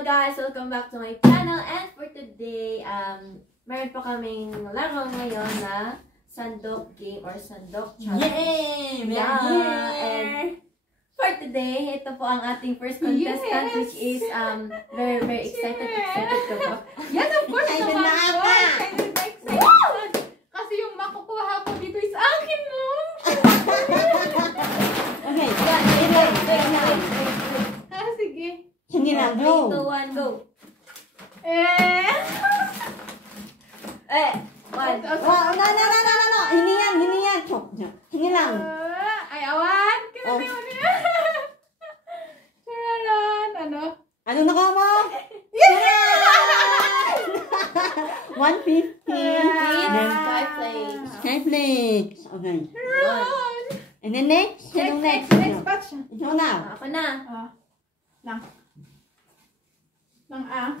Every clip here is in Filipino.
Hello guys! Welcome back to my channel, and for today, meron po kaming laro ngayon na Sandok Game or Sandok Challenge. Yay! And for today, ito po ang ating first contestant, which is very excited ko po. Yes, of course! Excited na ata! Kasi yung makukuha ko dito is akin mo! Okay, Wait. Sige. hindi na, 3, go! 2, 1, go! 1. No! Hindi yan! Hindi lang! Ay, awan! Kinala mo niya! Chararan! Ano? Ano nakuha mo? Yes! 150! Then, Skyflakes! Okay. Chararan! And then next? Sinong next? Next batch. Ikaw na! Ako na. Lang A.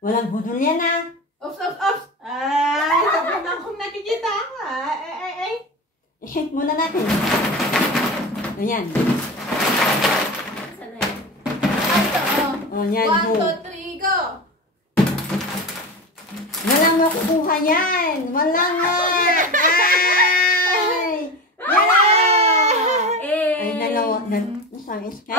Walang budol yan ah! Oops! Ay, sabi na akong nakikita. Ay. I-shake muna natin. Ayan. Saan na yan? O, yan, 1, go. 2, 3, go! Walang makukuha yan! Walang nga! Ay! Ay, dalawa. Nasang sky?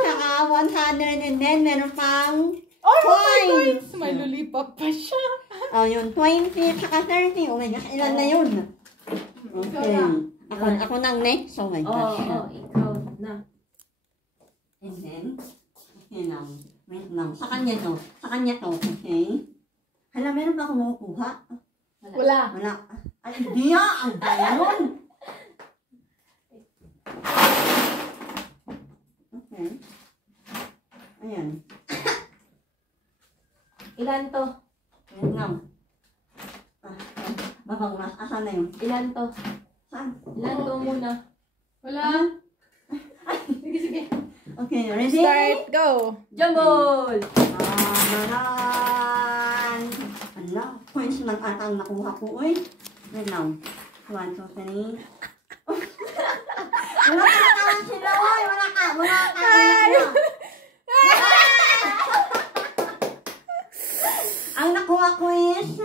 Saka 100 and then meron pang coins. May lollipop pa siya. Oh, yun. 20 saka 30. Oh my gosh, ilan na yun? Okay. Ako nang next. Oh my gosh. Ikaw na. And then, okay lang. Wait lang. Sa kanya to. Okay. Hala, meron pa akong makukuha? Wala. Ay, hindi ah! Ang bayan! Okay. Ayan. Ilan to? Wait lang. Babang mas. Asan na yun? Ilan to? Saan? Ilan to muna? Wala. Sige. Okay, ready? Start, go! Jumble! Naman! Ala, points lang ata ang nakuha ko. Uy, wait lang. 1, 2, 3. Wala ka sila, uy! Wala ka! Ang nakuha ko is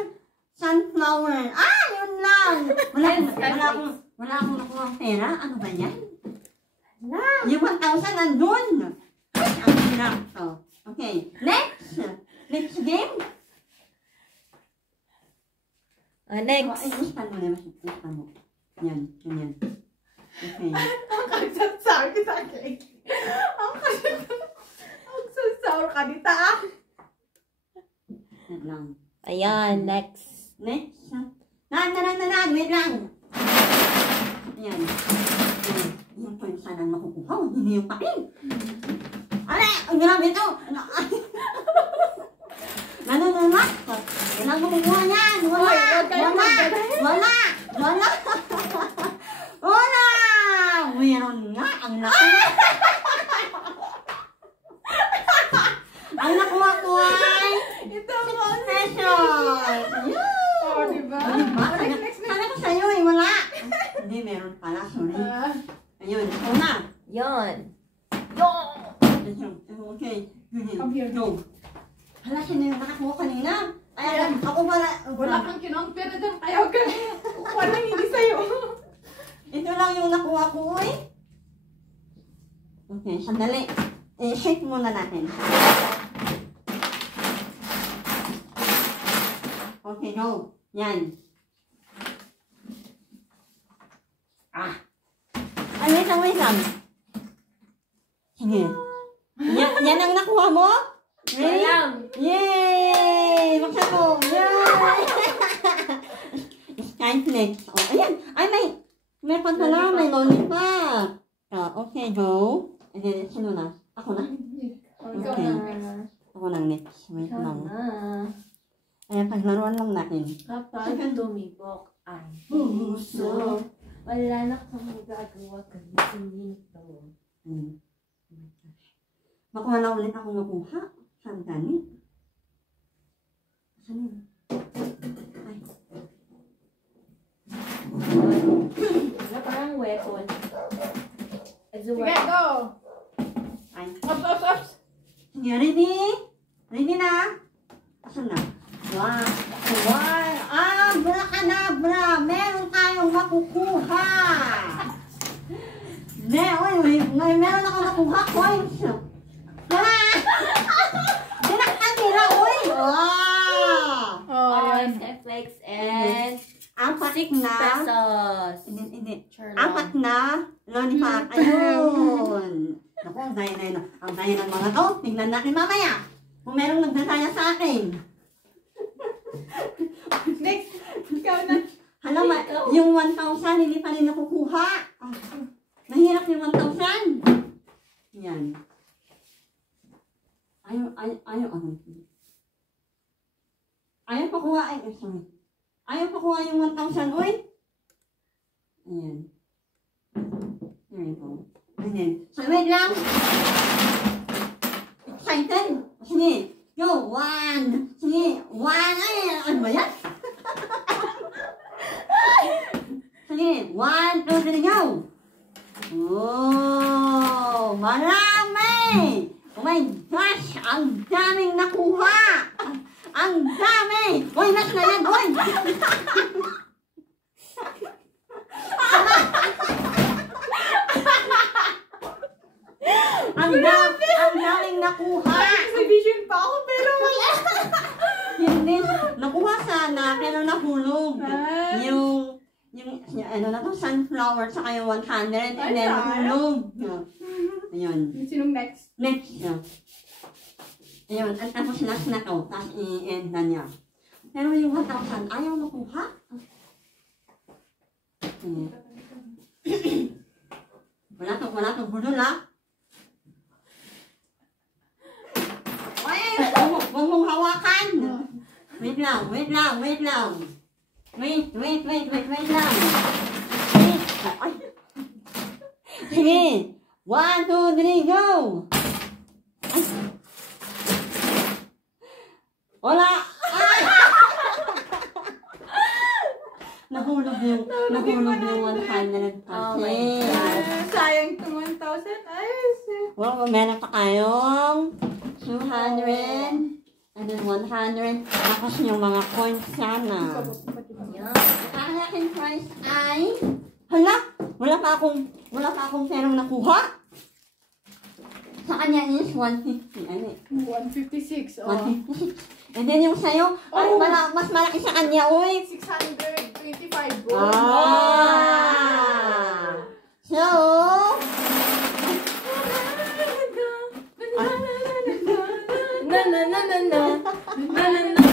sunflower. Ah, yun lang! Wala akong nakuha ang pera. Ano ba yan? Yung 1,000 nandun! Ay, ang hirap to. Okay, next game. Next. Ay, ispan mo. Yan. Okay. Ang kagsasar kita, Kek. Ang kagsasar ka dita, ah. Yan lang. Ayan, next. Next. Wait lang. Ayan. Yung point sana makukuha. Hindi yung papel. Ala! Ang grabe ito! Nanunungat! Yan ang makukuha niyan! Wala! Mayroon nga! Ang laki! Ang nakuha ko ay Ito mo. special! Oh, diba? Next. Sabi ko sa'yo eh, wala! Hindi, meron pala. Sorry. Ayun, ito na. Yon. Okay. Come here. Go. Hala, sino yung nakakuha kanina? Ayan, ako pala. Wala kang kinompera dyan. Ayaw ka. Wala hindi sa'yo. Ito lang yung nakuha ko eh. Okay, sandali. Shake muna natin. Okay, go. Yan. Wait lang. Sige. Yan ang nakuha mo? Ready? Yay! Bakit mo? Yay! Skyflakes. Oh, ayan. Ay, may pantala. May lollipop. Okay, go. And then, sino na? Ako na? Okay. Ako nang next. Wait lang. Ayan, paglaruan lang natin. Kapag tumibok ang puso, wala na kang magagawa kundi ito. Oh my gosh. Baka wala ulit ako makuha. Saan gani? Saan yun? Ay. Wala parang weapon. Let's do Sige, one. go. Ay. Ops. Sige, ready? Ready na? Asan na? One. Abracadabra! Meron tayong makukuha! Meron ako nakuha coins. Wala! Dinaktan nila, uy! Wow! Oh, Skyflakes and Apat 6 na. pesos. Hindi. Charlong. Apat na lollipop. Ayun! Naku, ang daya ng mga to. Tingnan natin mamaya. Kung merong nagdasaya sa akin. next. Ikaw na. Hala, yung 1,000 hindi pa rin nakukuha. Mahirap yung 1,000. Yan. Ayaw pa kuha. Sorry. Ayaw pa kuha yung 1,000. Uy! Ayan. There you go. Ayan. So, wait lang. Excited? Sige. Go. 1. Sige. 1. Ay, ano ba yan? Sige. 1, 2, 3, go. Oh, marami! Oh my gosh! Ang daming nakuha! Ang dami! Uy, nas na yan! Uy! ang daming nakuha! Exhibition pa ako, pero wala. Hindi, nakuha sana, pero nahulog. Ah. Yung ano na to, sunflower, saka yung 100, and Ay, then sayang. nahulog. Ayun. Sinong next? Next. Ayun, at tapos last na to, tapos i-end na niya. Pero yung 1,000, ayaw makuha. Wala to, bulol ha. Ay, huwag mong hawakan. Wait lang. Wait lang. Ay. Sige. 1, 2, 3, go! Ay. Wala! Ay! Nahulog yung 100%. Oh my God. Sayang itong 1,000. Ay, Well, meron pa kayong 200 and then 100. Tapos yung mga coins sana. Yan. Ang aking price ay... Hala! Wala pa akong perang nakuha. Sa kanya is 150. Ano eh? 156. Oh. 156. And then yung sa'yo, Oh. mas malaki sa kanya, uy. 625. So, Na na na na na. Na na na.